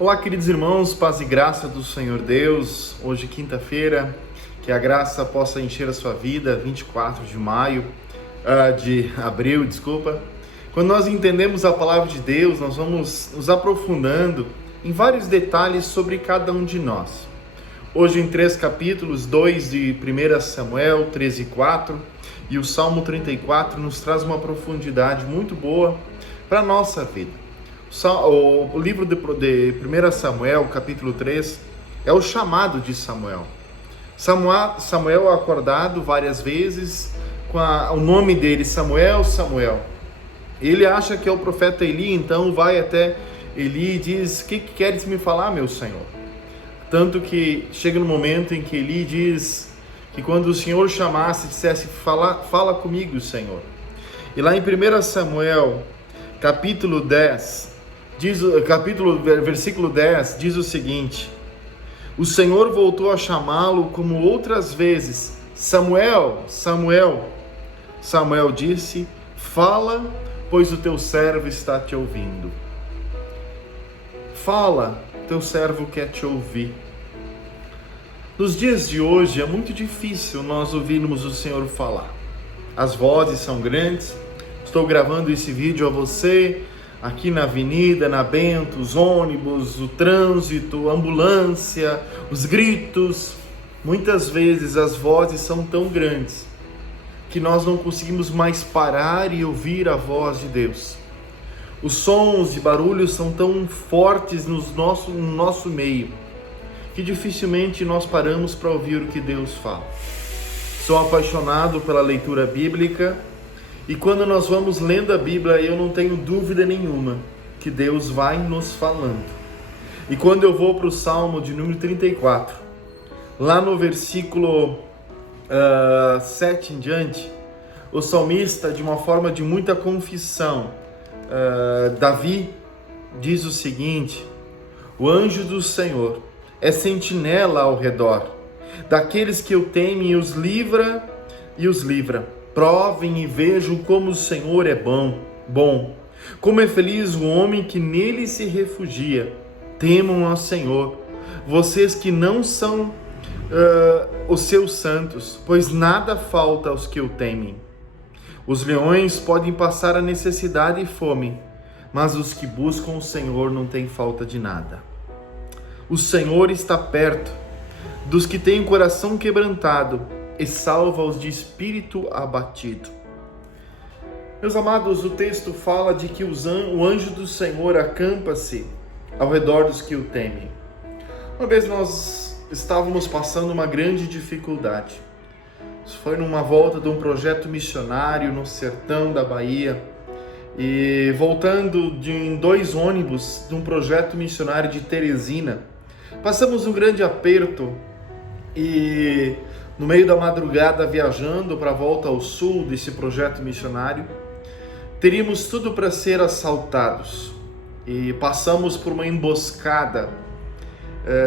Olá, queridos irmãos, paz e graça do Senhor Deus. Hoje, quinta-feira, que a graça possa encher a sua vida, 24 de abril, desculpa. Quando nós entendemos a palavra de Deus, nós vamos nos aprofundando em vários detalhes sobre cada um de nós. Hoje, em 3 capítulos, 2 de 1 Samuel, 13 e 4, e o Salmo 34 nos traz uma profundidade muito boa para a nossa vida. O livro de 1 Samuel, capítulo 3, é o chamado de Samuel. Samuel é acordado várias vezes com o nome dele, Samuel, Samuel. Ele acha que é o profeta Eli, então vai até Eli e diz: "O que queres me falar, meu Senhor?" Tanto que chega no momento em que Eli diz que quando o Senhor chamasse, dissesse: fala comigo, Senhor. E lá em 1 Samuel, capítulo 10, versículo 10, diz o seguinte: "O Senhor voltou a chamá-lo como outras vezes: Samuel, Samuel. Samuel disse: Fala, pois o teu servo está te ouvindo." Fala, teu servo quer te ouvir. Nos dias de hoje é muito difícil nós ouvirmos o Senhor falar. As vozes são grandes. Estou gravando esse vídeo a você aqui na avenida, na Bento, os ônibus, o trânsito, a ambulância, os gritos. Muitas vezes as vozes são tão grandes que nós não conseguimos mais parar e ouvir a voz de Deus. Os sons e barulhos são tão fortes no nosso meio que dificilmente nós paramos para ouvir o que Deus fala. Sou apaixonado pela leitura bíblica e quando nós vamos lendo a Bíblia, eu não tenho dúvida nenhuma que Deus vai nos falando. E quando eu vou para o Salmo de número 34, lá no versículo 7 em diante, o salmista, de uma forma de muita confissão, Davi diz o seguinte: "O anjo do Senhor é sentinela ao redor daqueles que o temem e os livra. Provem e vejam como o Senhor é bom. Como é feliz o homem que nele se refugia. Temam ao Senhor, vocês que não são os seus santos, pois nada falta aos que o temem. Os leões podem passar a necessidade e fome, mas os que buscam o Senhor não têm falta de nada. O Senhor está perto dos que têm o coração quebrantado e salva-os de espírito abatido." Meus amados, o texto fala de que o anjo do Senhor acampa-se ao redor dos que o temem. Uma vez nós estávamos passando uma grande dificuldade. Isso foi numa volta de um projeto missionário no sertão da Bahia. E voltando em 2 ônibus de um projeto missionário de Teresina, passamos um grande aperto e no meio da madrugada, viajando para a volta ao sul desse projeto missionário, teríamos tudo para ser assaltados e passamos por uma emboscada.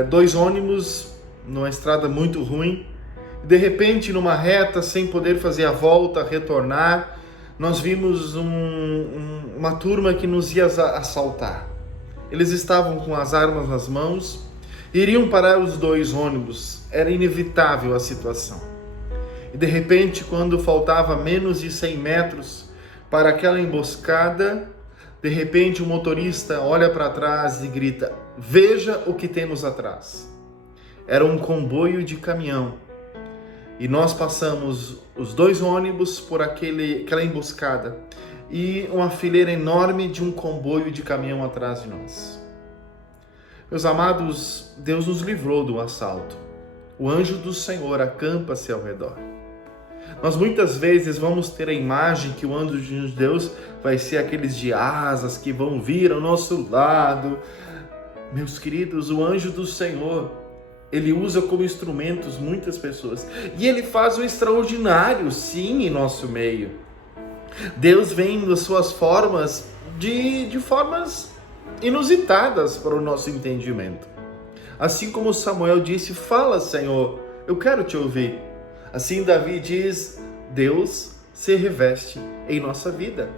2 ônibus numa estrada muito ruim. De repente, numa reta, sem poder fazer a volta, retornar, nós vimos uma turma que nos ia assaltar. Eles estavam com as armas nas mãos, iriam parar os 2 ônibus. Era inevitável a situação. E de repente, quando faltava menos de 100 metros para aquela emboscada, de repente o motorista olha para trás e grita: "Veja o que temos atrás." Era um comboio de caminhão. E nós passamos os 2 ônibus por aquela emboscada e uma fileira enorme de um comboio de caminhão atrás de nós. Meus amados, Deus nos livrou do assalto. O anjo do Senhor acampa-se ao redor. Nós muitas vezes vamos ter a imagem que o anjo de Deus vai ser aqueles de asas que vão vir ao nosso lado. Meus queridos, o anjo do Senhor, ele usa como instrumentos muitas pessoas. E ele faz o extraordinário, sim, em nosso meio. Deus vem das suas formas, de formas inusitadas para o nosso entendimento. Assim como Samuel disse: "Fala, Senhor, eu quero te ouvir." Assim Davi diz: Deus se reveste em nossa vida.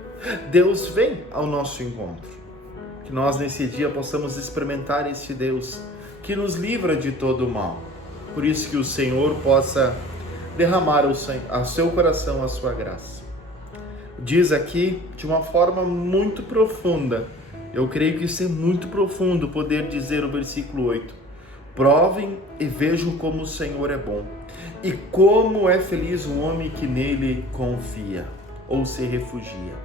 Deus vem ao nosso encontro. Que Que nós nesse dia possamos experimentar este Deus que nos livra de todo o mal. Por isso que o Senhor possa derramar ao seu coração a sua graça. Diz aqui de uma forma muito profunda, eu creio que isso é muito profundo, poder dizer o versículo 8: provem e vejam como o Senhor é bom, e como é feliz o homem que nele confia ou se refugia.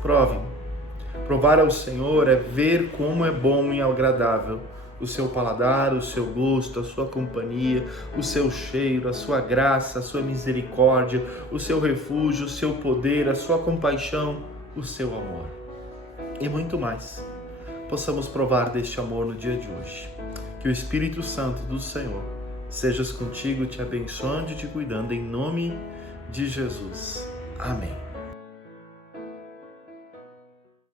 Provem. Provar ao Senhor é ver como é bom e agradável o seu paladar, o seu gosto, a sua companhia, o seu cheiro, a sua graça, a sua misericórdia, o seu refúgio, o seu poder, a sua compaixão, o seu amor. E muito mais. Possamos provar deste amor no dia de hoje. Que o Espírito Santo do Senhor seja contigo, te abençoando e te cuidando, em nome de Jesus. Amém.